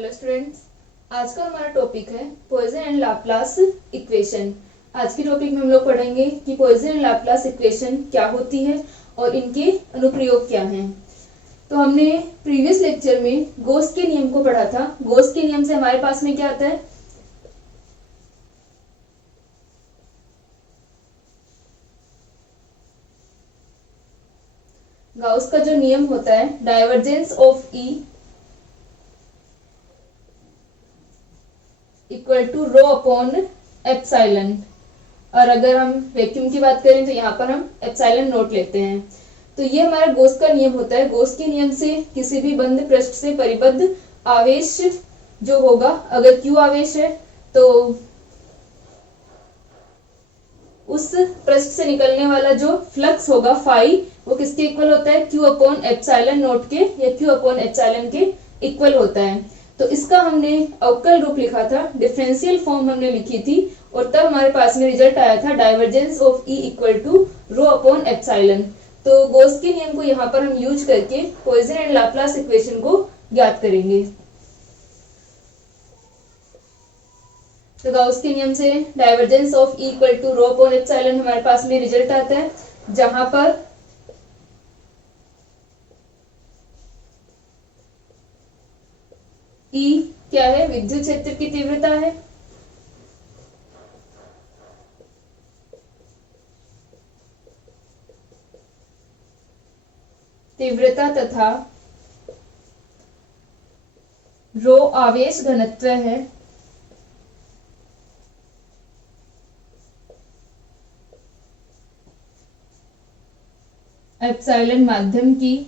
Hello students, आज का हमारा टॉपिक है पॉइसन एंड लाप्लास इक्वेशन। आज के टॉपिक में हम लोग पढ़ेंगे कि पॉइसन एंड लाप्लास इक्वेशन क्या होती है और इनके अनुप्रयोग क्या हैं। तो हमने प्रीवियस लेक्चर में गॉस के नियम को पढ़ा था। गॉस के नियम से हमारे पास में क्या आता है, गॉस का जो नियम होता है divergence of E equal to rho upon epsilon. और अगर हम वैक्यूम की बात करें तो यहाँ पर हम एप्सिलॉन नोट लेते हैं। तो ये हमारा गॉस का नियम होता है। गॉस के नियम से किसी भी बंद पृष्ठ से परिबद्ध आवेश जो होगा, अगर Q आवेश है तो उस पृष्ठ से निकलने वाला जो फ्लक्स होगा फाई, वो किसके इक्वल होता है, Q अपॉन एप्सिलॉन नोट के या Q अपॉन एप्सिलॉन के इक्वल होता है। तो इसका हमने अवकल रूप लिखा था, डिफरेंशियल फॉर्म हमने लिखी थी, और तब हमारे पास में रिजल्ट आया था divergence of E equal to rho upon epsilon. तो गॉस के नियम को यहाँ पर हम यूज करके पॉइसन एंड लाप्लास इक्वेशन को ज्ञात करेंगे। तो गॉस के नियम से divergence of E equal to rho upon epsilon हमारे पास में रिजल्ट आता है, जहां पर E क्या है, विद्युत क्षेत्र की तीव्रता है, तथा रो आवेश घनत्व है, एप्सिलॉन माध्यम की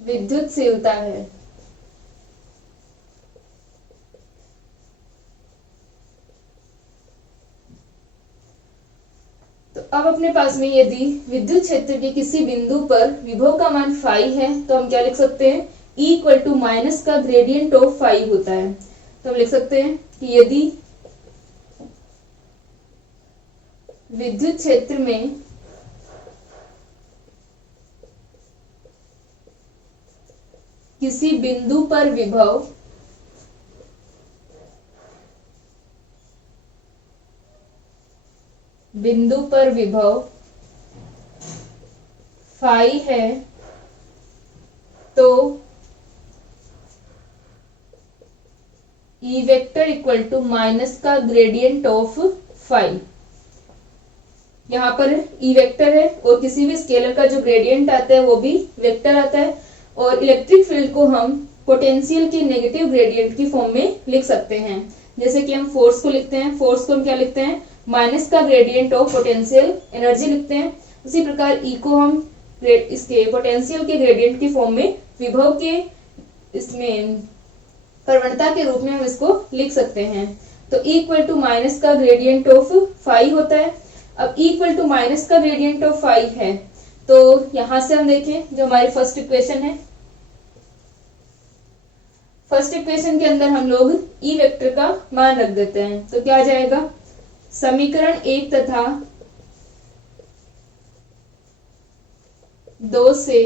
विद्युतशीलता है। तो अब अपने पास में यदि विद्युत क्षेत्र के किसी बिंदु पर विभव का मान फाई है तो हम क्या लिख सकते हैं, E इक्वल टू माइनस का ग्रेडियंट ऑफ फाई होता है। तो हम लिख सकते हैं कि यदि विद्युत क्षेत्र में किसी बिंदु पर विभव फाई है तो E vector equal to minus का ग्रेडियंट ऑफ फाई। यहाँ पर E वेक्टर है और किसी भी स्केलर का जो ग्रेडियंट आता है वो भी वेक्टर आता है। और इलेक्ट्रिक फील्ड को हम पोटेंशियल के नेगेटिव ग्रेडियंट की फॉर्म में लिख सकते हैं। जैसे कि हम फोर्स को लिखते हैं, फोर्स को हम क्या लिखते हैं, माइनस का ग्रेडियंट ऑफ पोटेंशियल एनर्जी लिखते हैं। उसी प्रकार ई को हम इसके पोटेंशियल के ग्रेडियंट की फॉर्म में विभव के इसमें प्रवणता के रूप में हम इसको लिख सकते हैं। तो ई इक्वल टू माइनस का ग्रेडियंट ऑफ फाई होता है। अब ई इक्वल टू माइनस का ग्रेडियंट ऑफ फाई है तो यहां से हम देखें जो हमारी फर्स्ट इक्वेशन है, फर्स्ट इक्वेशन के अंदर हम लोग ई वेक्टर का मान रख देते हैं। तो क्या आ जाएगा, समीकरण 1 तथा 2 से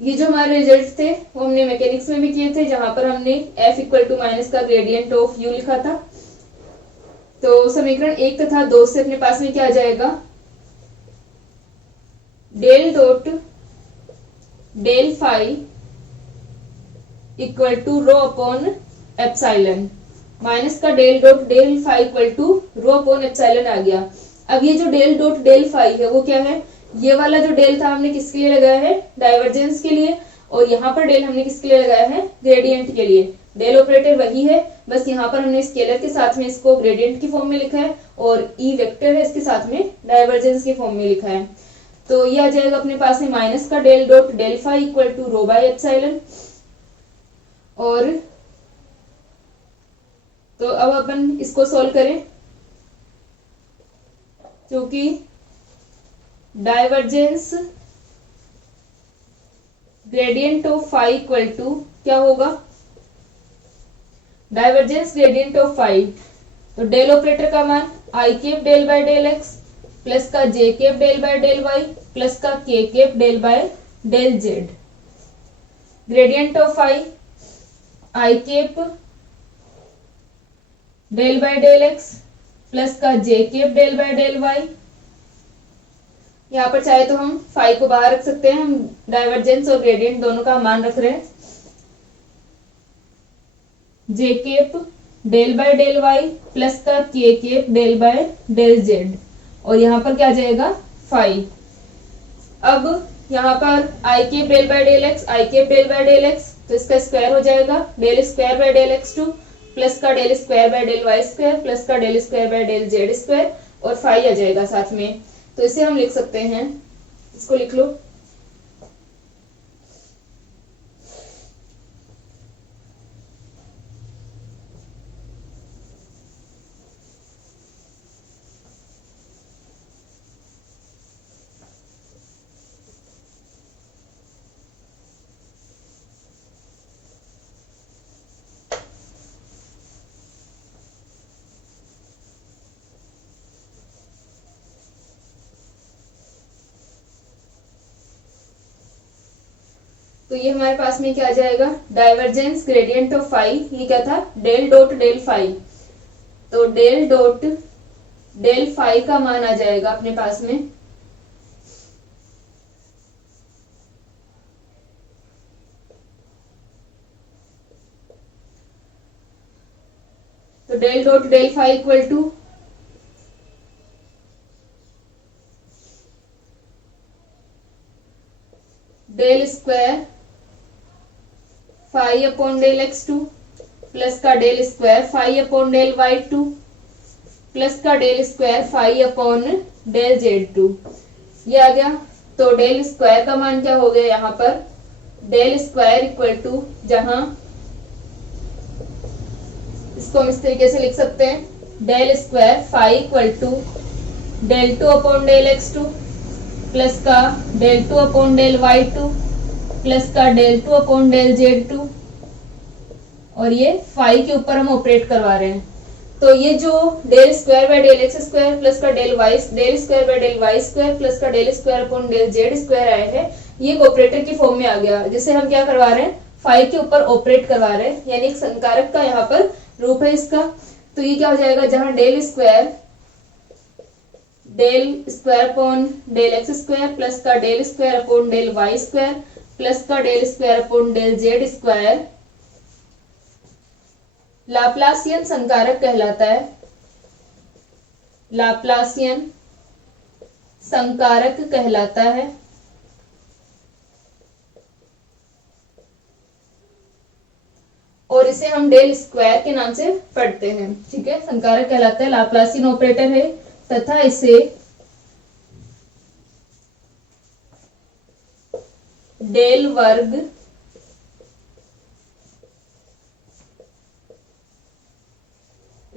ये जो हमारे रिजल्ट थे वो हमने मैकेनिक्स में भी किए थे, जहां पर हमने F इक्वल टू माइनस का ग्रेडियंट ऑफ U लिखा था। तो समीकरण 1 तथा 2 से अपने पास में क्या आ जाएगा, del dot del phi equal to rho upon epsilon, minus का del dot del phi equal to rho upon epsilon आ गया। अब ये जो डेल डॉट डेल फाई है वो क्या है, ये वाला जो डेल था हमने किसके लिए लगाया है, डाइवर्जेंस के लिए, और यहाँ पर डेल हमने किसके लिए लगाया है, ग्रेडियंट के लिए। डेल ऑपरेटर वही है, बस यहाँ पर हमने स्केलर के साथ में इसको ग्रेडियंट की फॉर्म में लिखा है और ई वेक्टर है इसके साथ में डाइवर्जेंस की फॉर्म में लिखा है। तो ये आ जाएगा अपने पास में माइनस का del dot del phi equal to rho by epsilon. और तो अब अपन इसको सॉल्व करें, क्योंकि divergence gradient of phi equal to क्या होगा, डाइवर्जेंस ग्रेडियंट ऑफ फाई, तो डेल ऑपरेटर का मान i cap del by del x plus का j cap del by del y plus का के cap del by del z. Gradient of i cap del by del x plus का j cap del by del y. यहाँ पर चाहे तो हम phi को बाहर रख सकते हैं, हम डाइवर्जेंस और ग्रेडियंट दोनों का मान रख रहे हैं। J cap del by del y plus का के cap del by del z, और यहाँ पर क्या आ जाएगा फाई। अब यहाँ पर i cap del by del x, i cap del by del x, तो इसका स्क्वायर हो जाएगा del square by del x two plus का del square by del y square plus का del square by del z square, और phi आ जाएगा साथ में। तो इसे हम लिख सकते हैं, इसको लिख लो, तो ये हमारे पास में क्या आ जाएगा, डाइवर्जेंस ग्रेडियंट ऑफ फाई, ये क्या था डेल डॉट डेल फाई, तो डेल डॉट डेल फाई का मान आ जाएगा अपने पास में तो del dot del phi equal to del square phi upon del x two plus का del square phi upon del y two plus का del square phi upon del z two, ये आ गया। तो डेल स्क्वायर का मान क्या हो गया, यहाँ पर डेल स्क्वायर इक्वल टू, जहां इसको हम इस तरीके से लिख सकते हैं, del square phi equal to del two upon del x two plus का del two upon del y two plus का del two upon del z two, और ये फाई के ऊपर हम ऑपरेट करवा रहे हैं। तो ये जो del square by del x square plus का del square by del y square plus का del square upon del z square आए हैं, ये एक ऑपरेटर की फॉर्म में आ गया, जिसे हम क्या करवा रहे हैं, फाई के ऊपर ऑपरेट करवा रहे हैं, यानी एक संकारक का यहाँ पर रूप है इसका। तो ये क्या हो जाएगा, जहां del square upon del x square plus का del square upon del y square plus का del square upon del z square Laplacian संकारक कहलाता है, लाप्लासियन संकारक कहलाता है। और इसे हम डेल स्क्वायर के नाम से पढ़ते हैं, ठीक है, संकारक कहलाता है, लाप्लासियन ऑपरेटर है, तथा इसे डेल वर्ग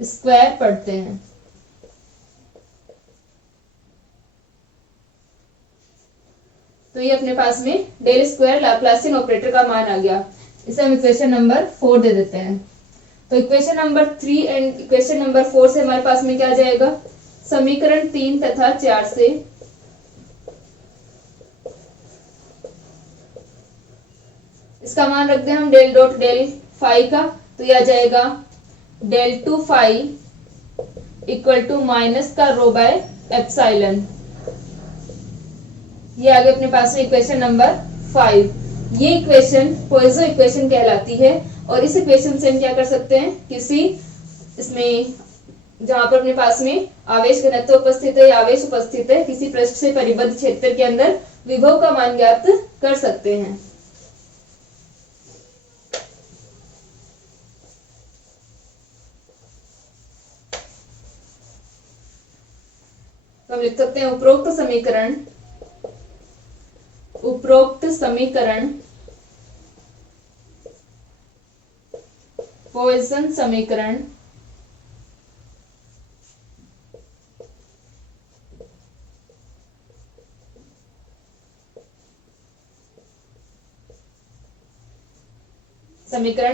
स्क्वायर पढ़ते हैं। तो ये अपने पास में डेल स्क्वायर लाप्लासियन ऑपरेटर का मान आ गया, इसे हम इक्वेशन नंबर 4 दे देते हैं। तो equation number 3 and equation number 4 से हमारे पास में क्या आ जाएगा, समीकरण 3 तथा 4 से इसका मान रखते हैं हम डेल डॉट डेल फाई का, तो यह आ जाएगा del two phi equal to minus का रो बाय एप्सिलॉन। ये आ गया अपने पास में इक्वेशन नंबर 5। ये इक्वेशन पॉइसन इक्वेशन कहलाती है, और इस इक्वेशन से हम क्या कर सकते हैं, किसी इसमें जहां पर अपने पास में आवेश घनत्व उपस्थित है या आवेश उपस्थित है, किसी पृष्ठ से परिबद्ध क्षेत्र के अंदर विभव का मान ज्ञात कर सकते हैं। तो हम लिख सकते हैं उपरोक्त समीकरण पॉइसन समीकरण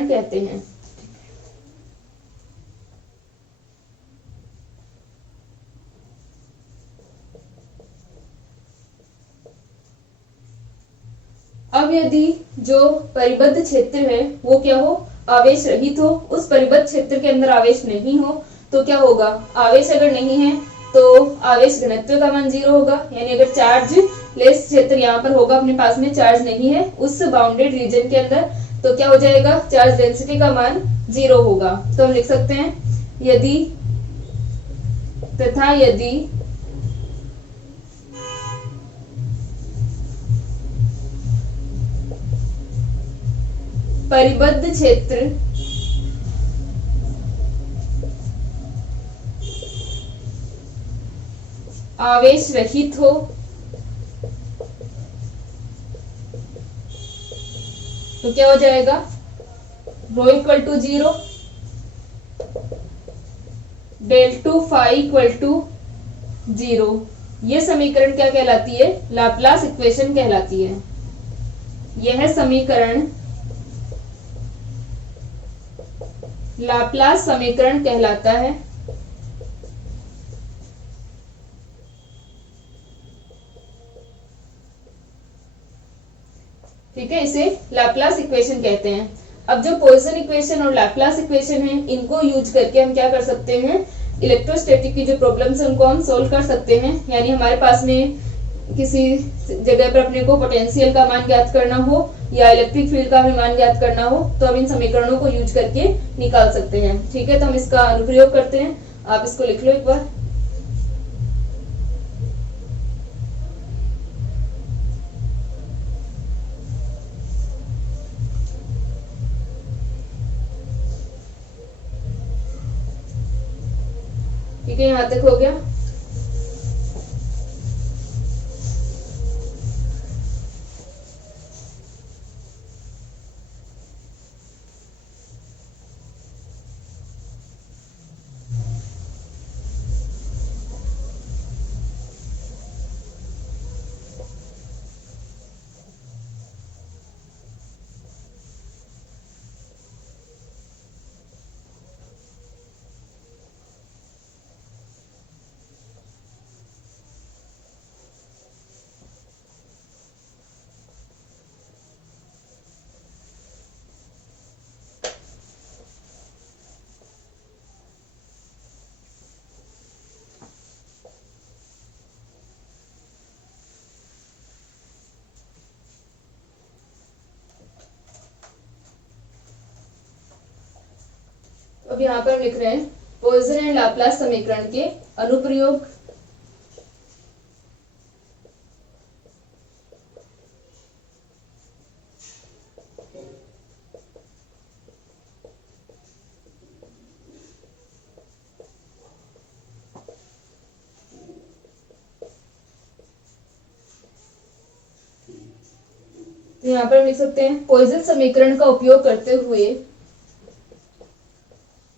कहते हैं। अब यदि जो परिबद्ध क्षेत्र है वो क्या हो, आवेश रहित हो, उस परिबद्ध क्षेत्र के अंदर आवेश नहीं हो, तो क्या होगा, आवेश अगर नहीं है तो आवेश घनत्व का मान 0 होगा। यानी अगर चार्ज लेस क्षेत्र यहाँ पर होगा, अपने पास में चार्ज नहीं है उस बाउंडेड रीजन के अंदर, तो क्या हो जाएगा, चार्ज डेंसिटी का मान 0 होगा। तो हम लिख सकते हैं यदि तथा यदि परिबद्ध क्षेत्र आवेश रहित हो तो क्या हो जाएगा, rho equal to 0, del two phi equal to 0। ये समीकरण क्या कहलाती है, लाप्लास इक्वेशन कहलाती है। यह समीकरण लाप्लास समीकरण कहलाता है। ठीक है, इसे लाप्लास इक्वेशन कहते हैं। अब जो पॉइसन इक्वेशन और लाप्लास इक्वेशन है, इनको यूज करके हम क्या कर सकते हैं, इलेक्ट्रोस्टैटिक की जो प्रॉब्लम्स है उनको हम सोल्व कर सकते हैं। यानी हमारे पास में किसी जगह पर अपने को पोटेंशियल का मान ज्ञात करना हो या इलेक्ट्रिक फील्ड का भी मान ज्ञात करना हो, तो हम इन समीकरणों को यूज करके निकाल सकते हैं। ठीक है, तो हम इसका अनुप्रयोग करते हैं। आप इसको लिख लो एक बार। ठीक है, यहां तक हो गया। अब यहाँ पर लिख रहे हैं पॉइसन एंड लाप्लास समीकरण के अनुप्रयोग। यहाँ पर लिख सकते हैं पॉइसन समीकरण का उपयोग करते हुए,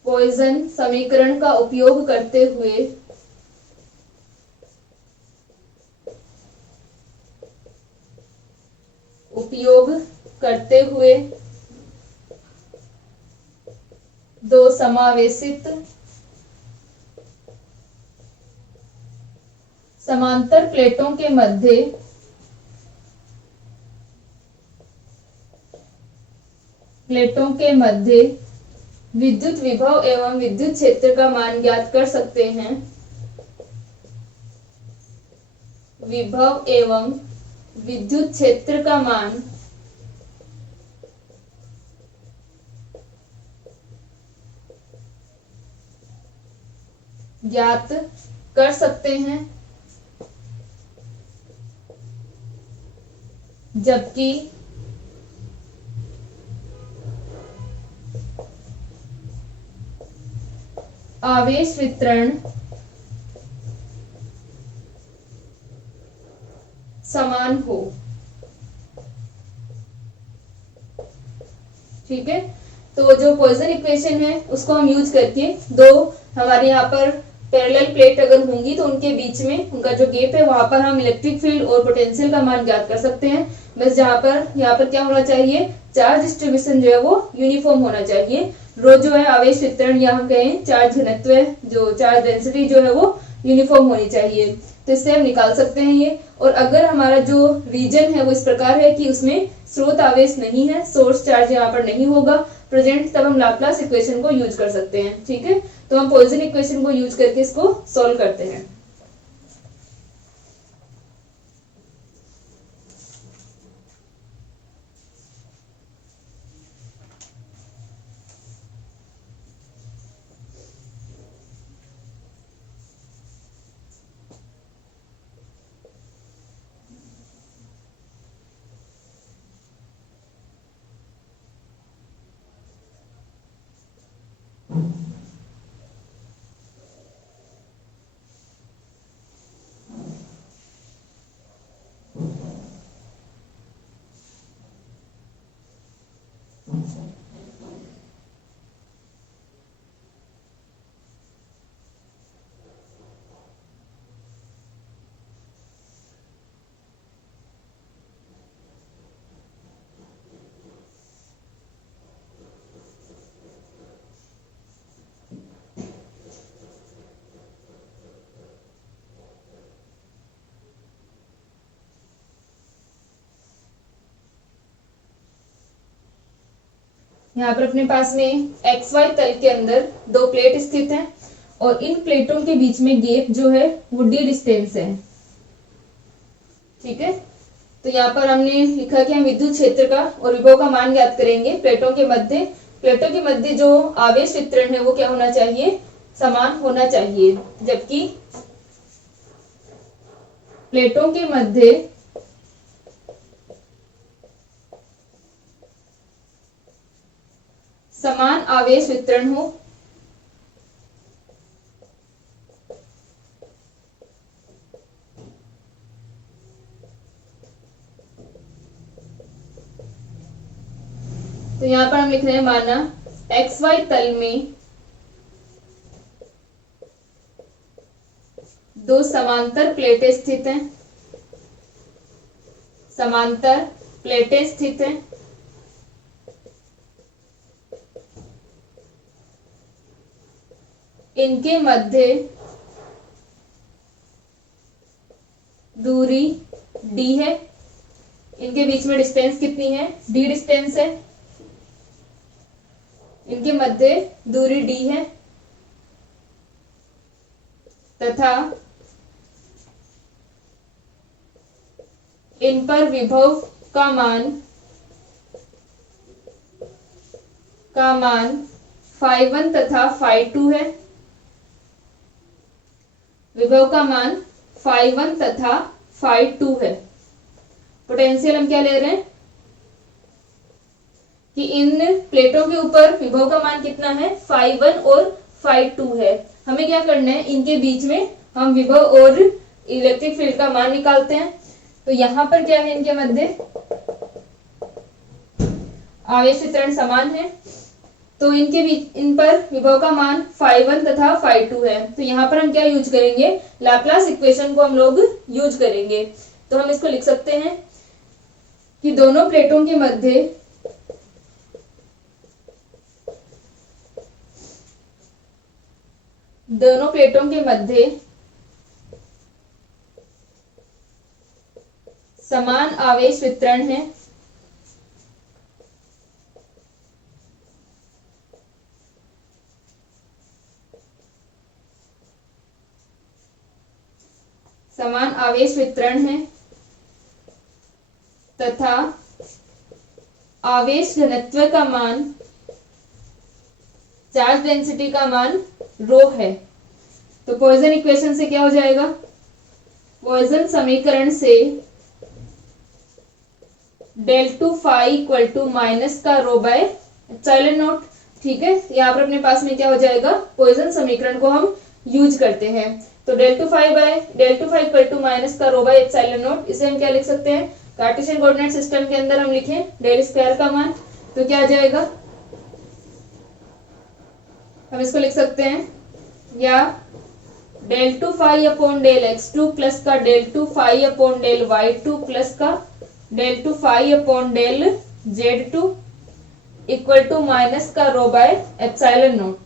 पॉइसन समीकरण का उपयोग करते हुए दो समावेशित समांतर प्लेटों के मध्य विद्युत विभव एवं विद्युत क्षेत्र का मान ज्ञात कर सकते हैं। विभव एवं विद्युत क्षेत्र का मान ज्ञात कर सकते हैं, जबकि आवेश वितरण समान हो। ठीक है, तो जो पॉइसन इक्वेशन है उसको हम यूज करके दो हमारे यहाँ पर पैरेलल प्लेट अगर होंगी तो उनके बीच में उनका जो गैप है वहां पर हम इलेक्ट्रिक फील्ड और पोटेंशियल का मान ज्ञात कर सकते हैं। बस यहाँ पर क्या होना चाहिए, चार्ज डिस्ट्रीब्यूशन जो है वो यूनिफॉर्म होना चाहिए। रो जो है आवेश वितरण या हम कहें चार्ज घनत्व, जो चार्ज डेंसिटी जो है वो यूनिफॉर्म होनी चाहिए। तो इससे हम निकाल सकते हैं ये। और अगर हमारा जो रीजन है वो इस प्रकार है कि उसमें स्रोत आवेश नहीं है, सोर्स चार्ज यहाँ पर नहीं होगा प्रेजेंट, तब हम लाप्लास इक्वेशन को यूज कर सकते हैं। ठीक है, तो हम पॉइसन इक्वेशन को यूज करके इसको सॉल्व करते हैं। यहाँ पर अपने पास में XY तल के अंदर दो प्लेट स्थित हैं और इन प्लेटों के बीच में गैप जो है वो d डिस्टेंस है। ठीक है, तो यहाँ पर हमने लिखा कि हम विद्युत क्षेत्र का और विभव का मान ज्ञात करेंगे। प्लेटों के मध्य जो आवेश वितरण है वो क्या होना चाहिए, समान होना चाहिए, जबकि प्लेटों के मध्य समान आवेश वितरण हो। तो यहां पर हम लिख रहे हैं माना XY तल में दो समांतर प्लेटें स्थित हैं, समांतर प्लेटें स्थित हैं। इनके मध्य दूरी d है। इनके बीच में डिस्टेंस कितनी है, d डिस्टेंस है। इनके मध्य दूरी d है तथा इन पर विभव का मान phi1 तथा phi2 है। विभव का मान phi1 तथा phi2 है। पोटेंशियल हम क्या ले रहे हैं कि इन प्लेटों के ऊपर विभव का मान कितना है, phi1 और phi2 है। हमें क्या करना है, इनके बीच में हम विभव और इलेक्ट्रिक फील्ड का मान निकालते हैं। तो यहाँ पर क्या है, इनके मध्य आवेश वितरण समान है, तो इनके बीच इन पर विभव का मान phi1 तथा phi2 है। तो यहाँ पर हम क्या यूज करेंगे, लाप्लास इक्वेशन को हम लोग यूज करेंगे। तो हम इसको लिख सकते हैं कि दोनों प्लेटों के मध्य समान आवेश वितरण है। समान आवेश वितरण है तथा आवेश घनत्व का मान, चार्ज डेंसिटी का मान रो है। तो पॉइसन इक्वेशन से क्या हो जाएगा, पॉइसन समीकरण से del2 phi equal to minus का रो बाय एप्सिलॉन नॉट। ठीक है, यहाँ पर अपने पास में क्या हो जाएगा, पॉइसन समीकरण को हम यूज करते हैं। तो del2 phi equal to minus का रो बाय एप्सिलॉन नॉट, इसे हम क्या लिख सकते हैं, कार्टेशियन कोऑर्डिनेट सिस्टम के अंदर हम लिखें डेल स्क्वायर का मान, तो क्या आ जाएगा, हम इसको लिख सकते हैं या del2 phi upon del x2 plus का del2 phi upon del y2 plus का del2 phi upon del z2 equal to minus का रो बाय एप्सिलॉन नॉट।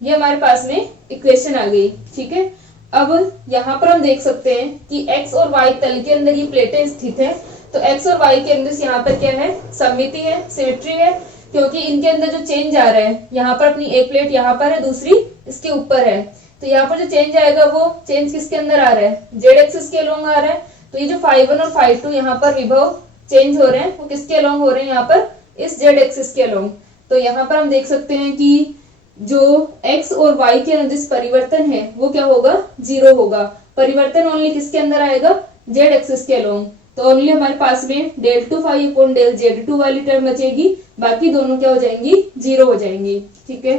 ये हमारे पास में इक्वेशन आ गई। ठीक है, अब यहाँ पर हम देख सकते हैं कि x और y तल के अंदर ये प्लेटें स्थित है। तो x और y के अंदर यहाँ पर क्या है, सममिति है, सिमेट्री है, क्योंकि इनके अंदर जो चेंज आ रहा है, यहाँ पर अपनी एक प्लेट यहाँ पर है, दूसरी इसके ऊपर है, तो यहाँ पर जो चेंज आएगा वो चेंज किसके अंदर आ रहा है, जेड एक्सिस के अलोंग आ रहा है। तो ये जो φ1 और φ2 यहाँ पर विभव चेंज हो रहे हैं, वो किसके अलोंग हो रहे हैं, यहाँ पर इस जेड एक्सिस के अलोंग। तो यहाँ पर हम देख सकते हैं कि जो x और y के अनुदिश परिवर्तन है वो क्या होगा, 0 होगा। परिवर्तन ओनली किसके अंदर आएगा, जेड एक्सिस के अलोंग। तो ओनली हमारे पास में del 2 phi upon del z2 वाली टर्म बचेगी, बाकी दोनों क्या हो जाएंगी, 0 हो जाएंगी। ठीक है,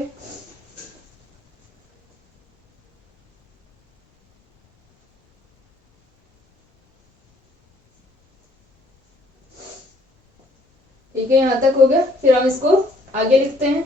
ठीक है, यहां तक हो गया। फिर हम इसको आगे लिखते हैं।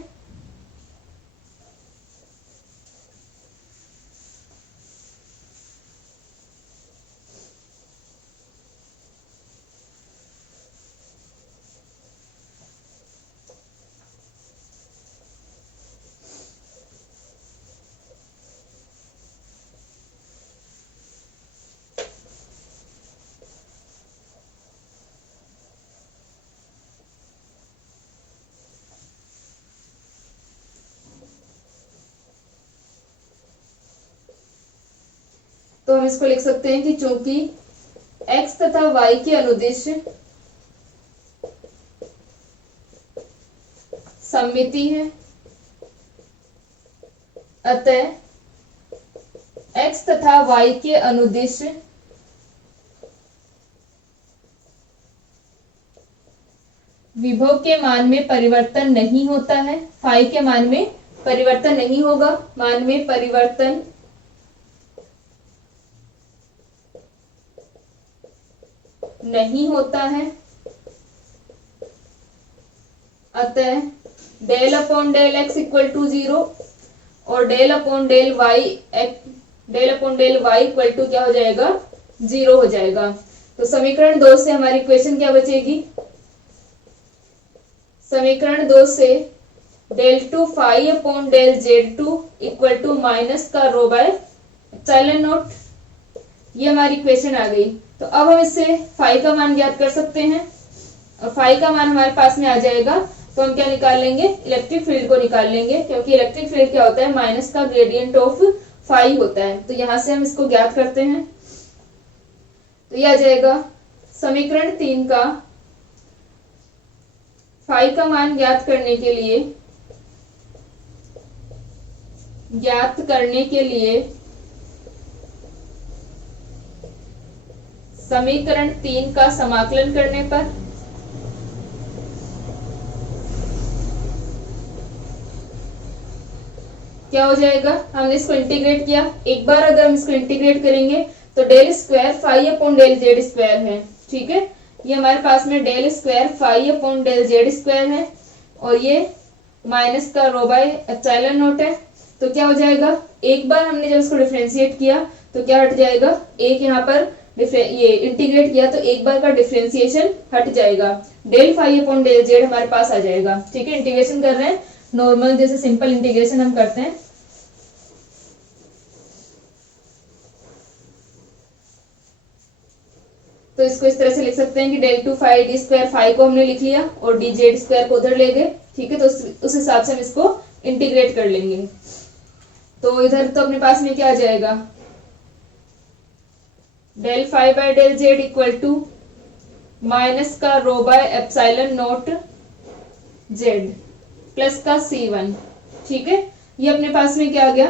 तो हम इसको लिख सकते हैं कि चूंकि x तथा y के अनुदिश सममिति है, अतः x तथा y के अनुदिश विभव के मान में परिवर्तन नहीं होता है। फाई के मान में परिवर्तन नहीं होगा, मान में परिवर्तन नहीं होता है, अतः del upon del x equal to 0 और del upon del y equal to क्या हो जाएगा, 0 हो जाएगा। तो समीकरण 2 से हमारी इक्वेशन क्या बचेगी, समीकरण 2 से del 2 phi upon del z2 equal to minus का रो बाय एप्सिलॉन नॉट, ये हमारी इक्वेशन आ गई। तो अब हम इससे फाई का मान ज्ञात कर सकते हैं, और फाई का मान हमारे पास में आ जाएगा। तो हम क्या निकाल लेंगे, इलेक्ट्रिक फील्ड को निकाल लेंगे, क्योंकि इलेक्ट्रिक फील्ड क्या होता है, माइनस का ग्रेडियंट ऑफ फाई होता है। तो यहां से हम इसको ज्ञात करते हैं। तो ये आ जाएगा समीकरण 3 का फाई का मान ज्ञात करने के लिए समीकरण 3 का समाकलन करने पर क्या हो जाएगा, हमने इसको इंटीग्रेट किया। एक बार अगर हम इसको इंटीग्रेट करेंगे तो del square phi upon del z square है। ठीक है, ये हमारे पास में del square phi upon del z square है, और ये माइनस का रो बाय एप्सिलॉन नॉट है। तो क्या हो जाएगा, एक बार हमने जब इसको डिफरेंशिएट किया तो क्या हट जाएगा, एक यहाँ पर ये इंटीग्रेट किया तो एक बार का डिफरेंशिएशन हट जाएगा, del phi upon del z हमारे पास आ जाएगा। ठीक है, इंटीग्रेशन कर रहे हैं नॉर्मल, जैसे सिंपल इंटीग्रेशन हम करते हैं। तो इसको इस तरह से लिख सकते हैं कि del 2 phi d square, phi को हमने लिख लिया और डी जेड स्क्वायर को उधर ले गए। ठीक है, तो उस हिसाब से हम इसको इंटीग्रेट कर लेंगे। तो इधर तो अपने पास में क्या आ जाएगा, del phi by del z equal to minus का rho by epsilon not z plus का C1। ठीक है, ये अपने पास में क्या आ गया,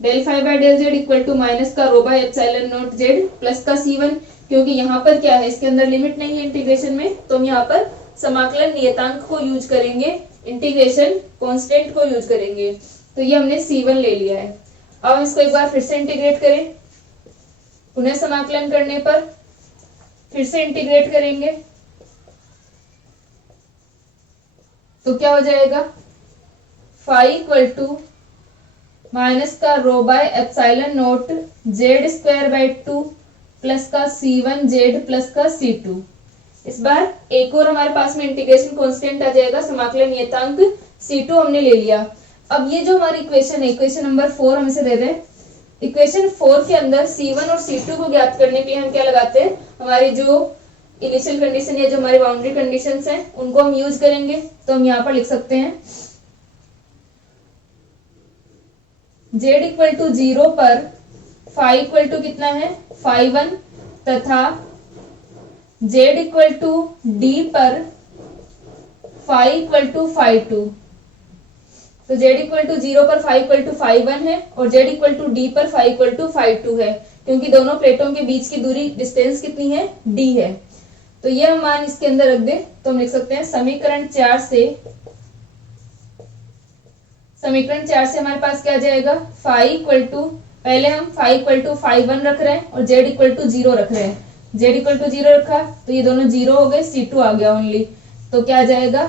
del phi by del z equal to minus का rho by epsilon not z plus का C1। क्योंकि यहाँ पर क्या है, इसके अंदर लिमिट नहीं है इंटीग्रेशन में, तो हम यहाँ पर समाकलन नियतांक को यूज करेंगे, इंटीग्रेशन कांस्टेंट को यूज करेंगे। तो ये हमने C1 ले लिया है। अब हम इसको एक बार फिर से इंटीग्रेट करें, पुनः समाकलन करने पर फिर से इंटीग्रेट करेंगे तो क्या हो जाएगा, फाई इक्वल टू माइनस का rho by epsilon not Z square by 2 plus का C1 जेड प्लस का C2। इस बार एक और हमारे पास में इंटीग्रेशन कांस्टेंट आ जाएगा, समाकलन नियतांक C2 हमने ले लिया। अब ये जो हमारी इक्वेशन है, इक्वेशन नंबर 4 हम इसे दे दें। इक्वेशन 4 के अंदर C1 और C2 को ज्ञात करने के लिए हम क्या लगाते हैं, हमारी जो इनिशियल कंडीशन या जो हमारी बाउंड्री कंडीशंस हैं उनको हम यूज करेंगे। तो हम यहाँ पर लिख सकते हैं z इक्वल टू 0 पर फाई इक्वल टू कितना है, फाई 1, तथा z इक्वल टू d पर फाई इक्वल टू फाई 2। तो z इक्वल टू 0 पर फाई इक्वल टू फाई 1 है और z इक्वल टू d पर फाई इक्वल टू फाई 2 है, क्योंकि दोनों प्लेटों के बीच की दूरी डिस्टेंस कितनी है, d है। तो ये हम मान इसके अंदर रख दें तो हम लिख सकते हैं समीकरण 4 से हमारे पास क्या आ जाएगा, फाई इक्वल टू, पहले हम फाई इक्वल टू फाई 1 रख रहे हैं और z इक्वल टू 0 रख रहे हैं। z इक्वल टू 0 रखा तो ये दोनों 0 हो गए, C2 आ गया ओनली। तो क्या आ जाएगा,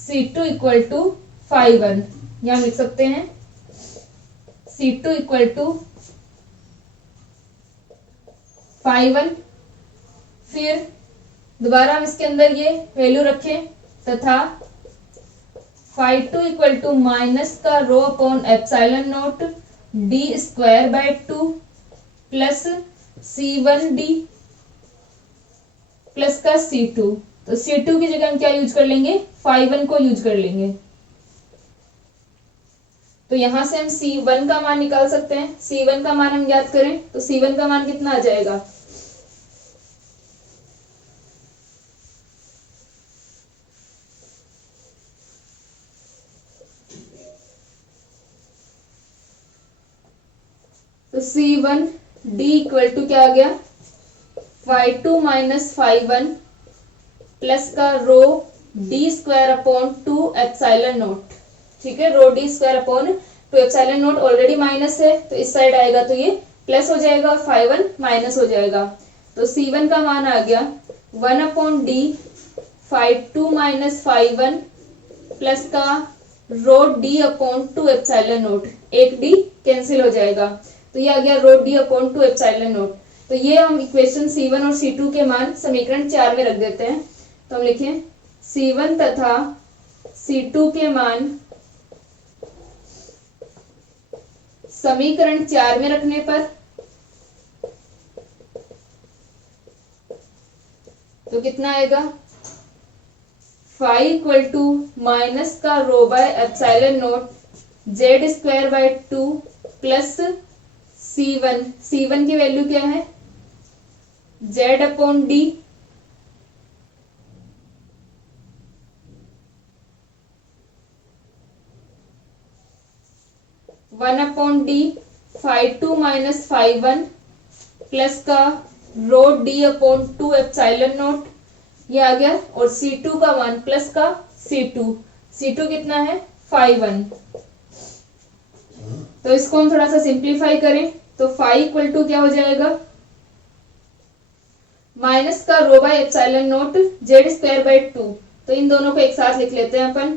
C2 इक्वल टू फाई 1, या हम लिख सकते हैं C2 इक्वल टू फाई 1। फिर दोबारा हम इसके अंदर ये वैल्यू रखें तथा फाई 2 इक्वल टू माइनस का रो upon epsilon not d square by 2 plus C1d plus का C2। तो C2 की जगह हम क्या यूज कर लेंगे, फाई 1 को यूज कर लेंगे। तो यहां से हम C1 का मान निकाल सकते हैं। C1 का मान हम ज्ञात करें तो C1 का मान कितना आ जाएगा, तो C1d इक्वल टू क्या आ गया, फाई 2 माइनस फाई 1 प्लस का rho d square upon 2 epsilon naught. ठीक है, रो d square upon 2 epsilon note already minus है तो इस साइड आएगा तो ये प्लस हो जाएगा और फाई 1 माइनस हो जाएगा। तो C1 का मान आ गया 1 upon d phi 2 minus phi 1 plus का rho d upon 2 epsilon naught, एक d कैंसिल हो जाएगा तो ये आ गया rho d upon 2 epsilon naught. तो ये हम इक्वेशन C1 और C2 के मान समीकरण 4 में रख देते हैं। तो हम लिखें C1 तथा C2 के मान समीकरण 4 में रखने पर तो कितना आएगा, फाई इक्वल टू माइनस का rho by epsilon nought z square by 2 plus C1 की वैल्यू क्या है, z upon d, one upon d phi 2 minus phi 1 plus का rho d upon 2 epsilon nought, ये आ गया, और C2 का मान प्लस का C2 कितना है, फाई 1। तो इसको हम थोड़ा सा सिंप्लीफाई करें तो फाई इक्वल टू क्या हो जाएगा, माइनस का rho by epsilon nought z square by 2। तो इन दोनों को एक साथ लिख लेते हैं अपन।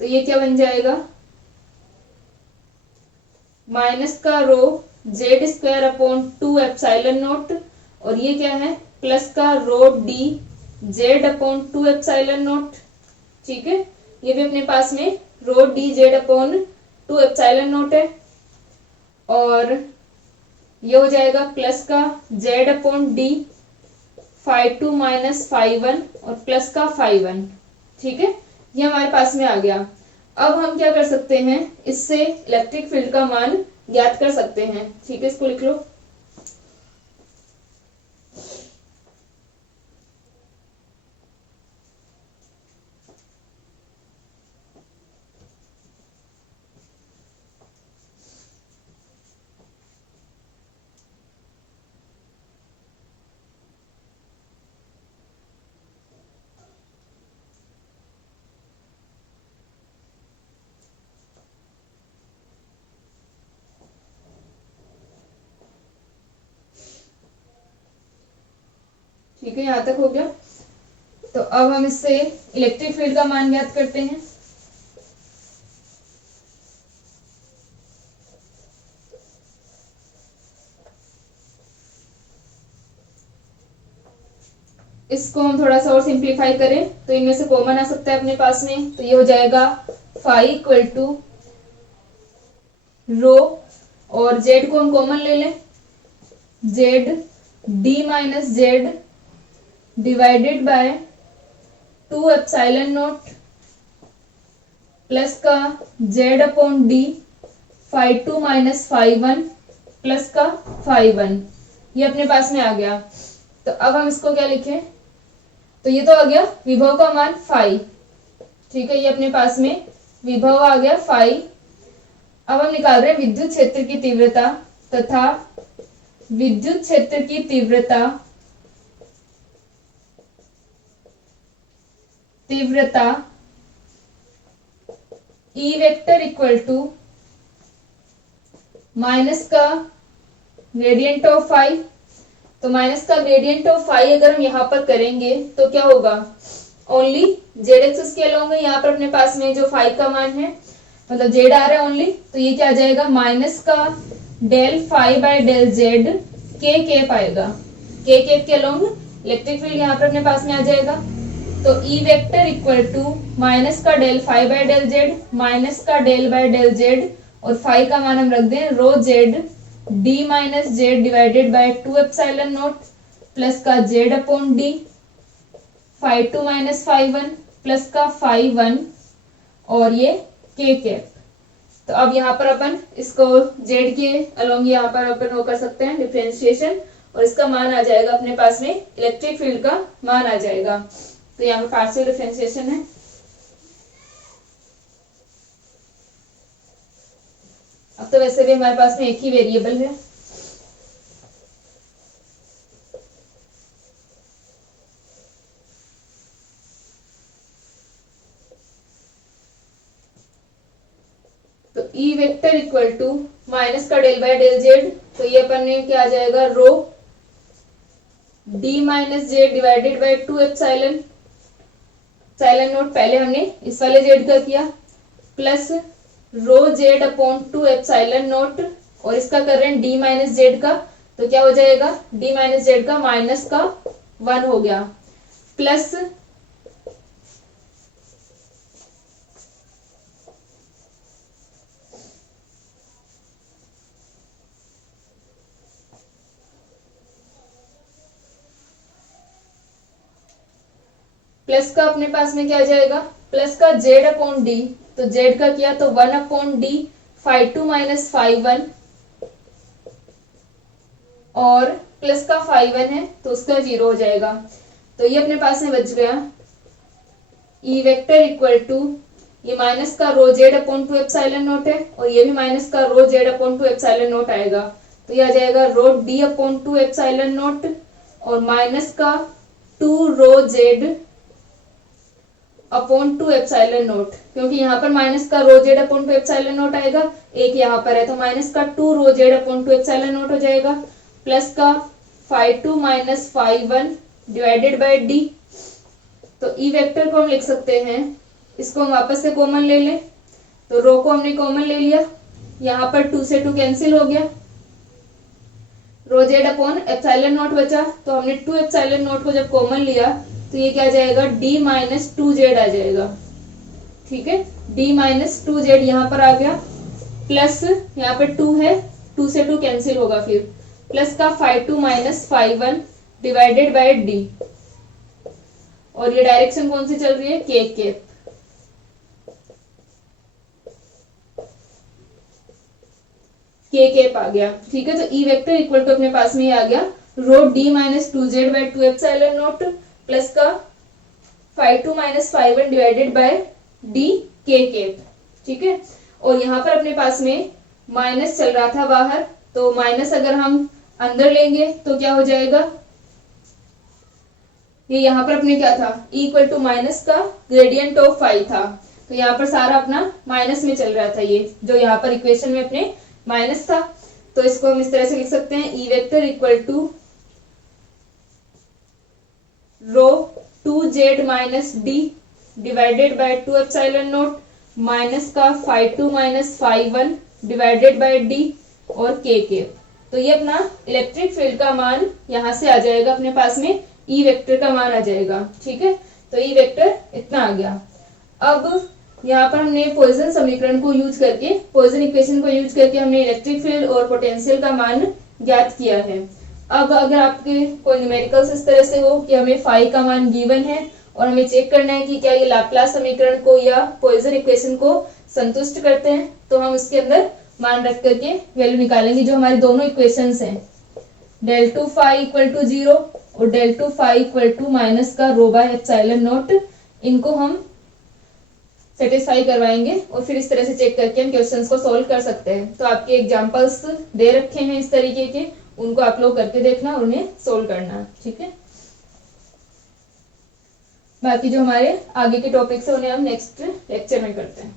तो ये क्या बन जाएगा, माइनस का rho z square upon 2 epsilon note, और ये क्या है, प्लस का rho d z upon 2 epsilon naught. ठीक है, ये भी अपने पास में rho d z upon 2 epsilon naught है, और ये हो जाएगा प्लस का z upon d phi 2 minus phi 1 और प्लस का फाई 1। ठीक है, ये हमारे पास में आ गया। अब हम क्या कर सकते हैं, इससे इलेक्ट्रिक फील्ड का मान ज्ञात कर सकते हैं। ठीक है, इसको लिख लो। ठीक है, यहां तक हो गया। तो अब हम इससे इलेक्ट्रिक फील्ड का मान ज्ञात करते हैं। इसको हम थोड़ा सा और सिंप्लीफाई करें तो इनमें से कॉमन आ सकता है अपने पास में, तो ये हो जाएगा फाई इक्वल टू रो, और जेड को हम कॉमन ले लें, z d minus z divided by 2 epsilon nought plus का z upon d phi 2 minus phi 1 plus का फाई 1। ये अपने पास में आ गया। तो अब हम इसको क्या लिखें, तो ये तो आ गया विभव का मान फाई, ठीक है, ये अपने पास में विभव आ गया फाई। अब हम निकाल रहे हैं विद्युत क्षेत्र की तीव्रता तथा विद्युत क्षेत्र की तीव्रता E vector equal to minus का ग्रेडियंट ऑफ फाई। तो माइनस का ग्रेडियंट ऑफ फाई अगर हम यहाँ पर करेंगे तो क्या होगा, ओनली जेड एक्स स्केल होंगे। यहाँ पर अपने पास में जो फाई का मान है, मतलब जेड आ रहा है ओनली, तो ये क्या आ जाएगा, माइनस का del phi by del z k cap आएगा। के केप के अलोंग इलेक्ट्रिक फील्ड यहाँ पर अपने पास में आ जाएगा। तो E vector equal to minus का del phi by del z minus का डेल बाय डेल जेड, और फाई का मान हम रख दें rho z d minus z divided by 2 epsilon nought plus का z upon d phi 2 minus phi 1 plus का फाई 1, और ये के कैप। तो अब यहाँ पर अपन इसको जेड के अलोंग यहाँ पर अपन वो कर सकते हैं डिफरेंशिएशन, और इसका मान आ जाएगा अपने पास में इलेक्ट्रिक फील्ड का मान आ जाएगा। तो यहाँ पर पार्शियल डिफरेंशिएशन है। अब तो वैसे भी हमारे पास में एक ही वेरिएबल है, तो E vector equal to minus का डेल बाय डेल जेड, तो ये अपन ने क्या आ जाएगा, rho d minus z divided by 2 epsilon nought, पहले हमने इस वाले जेड का किया, plus rho z upon 2 epsilon note, और इसका कर रहे हैं डी माइनस जेड का, तो क्या हो जाएगा, डी माइनस जेड का माइनस का 1 हो गया, प्लस प्लस का अपने पास में क्या आ जाएगा, प्लस का जेड अपॉन डी, तो जेड का किया तो 1 upon d phi 2 minus phi 1, और प्लस का फाई 1 है तो उसका 0 हो जाएगा। तो ये अपने पास में बच गया ई वेक्टर इक्वल टू, ये माइनस का रो जेड अपॉन 2 एप्सिलॉन नोट है, और ये भी माइनस का रो जेड अपॉन 2 एप्सिलॉन नोट आएगा, तो ये आ जाएगा rho D upon 2 epsilon note, और माइनस का 2 रो जेड अपॉन 2 एप्सिलॉन नोट, क्योंकि यहाँ पर माइनस का रो जेड अपॉन 2 एप्सिलॉन नोट आएगा, एक यहाँ पर है, तो माइनस का 2 रो जेड अपॉन 2 एप्सिलॉन नोट हो जाएगा, प्लस का phi 2 minus phi 1 divided by d. तो ई वेक्टर को हम लिख सकते हैं, इसको हम वापस से कॉमन ले लें, तो रो को हमने कॉमन ले लिया, यहाँ पर 2 से 2 कैंसिल हो गया, रो जेड अपॉन एप्सिलॉन नोट बचा, तो हमने 2 एप्सिलॉन नोट को जब कॉमन लिया तो ये क्या आ जाएगा, डी माइनस 2 जेड आ जाएगा, ठीक है, डी माइनस 2 जेड यहाँ पर आ गया, प्लस यहाँ पर 2 है, 2 से 2 कैंसिल होगा, फिर प्लस का phi 2 minus phi 1 divided by d, और ये डायरेक्शन कौन सी चल रही है, के केप। के केप आ गया, ठीक है। तो ई वेक्टर इक्वल टू अपने पास में ये आ गया rho d minus 2 z by 2 epsilon nought plus का phi 2 minus phi 1 divided by d k cap, ठीक है। और यहाँ पर अपने पास में माइनस चल रहा था बाहर, तो माइनस अगर हम अंदर लेंगे तो क्या हो जाएगा, ये यहाँ पर अपने क्या था, इक्वल टू माइनस का ग्रेडियंट ऑफ फाई था, तो यहाँ पर सारा अपना माइनस में चल रहा था, ये जो यहाँ पर इक्वेशन में अपने माइनस था, तो इसको हम इस तरह से लिख सकते हैं, E vector equal to rho 2z minus d divided by 2 epsilon nought minus का phi 2 minus phi 1 divided by d और के केप। तो ये अपना इलेक्ट्रिक फील्ड का मान यहाँ से आ जाएगा, अपने पास में ई वेक्टर का मान आ जाएगा, ठीक है। तो ई वेक्टर इतना आ गया। अब यहाँ पर हमने पॉइसन समीकरण को यूज करके, पॉइसन इक्वेशन को यूज करके हमने इलेक्ट्रिक फील्ड और पोटेंशियल का मान ज्ञात किया है। अब अगर आपके कोई न्यूमेरिकल्स इस तरह से हो कि हमें फाई का मान गिवन है और हमें चेक करना है कि क्या ये लाप्लास समीकरण को या पॉइसन इक्वेशन को संतुष्ट करते हैं, तो हम इसके अंदर मान रख करके वैल्यू निकालेंगे जो हमारी दोनों इक्वेशंस हैं, del 2 फाई इक्वल टू 0 और del 2 phi equal to minus का रो बाय एप्सिलॉन नॉट, इनको हम सेटिस्फाई करवाएंगे और फिर इस तरह से चेक करके हम क्वेश्चंस को सोल्व कर सकते हैं। तो आपके एग्जांपल्स दे रखे हैं इस तरीके के, उनको आप लोग करके देखना और उन्हें सोल्व करना, ठीक है। बाकी जो हमारे आगे के टॉपिक्स है उन्हें हम नेक्स्ट लेक्चर में करते हैं।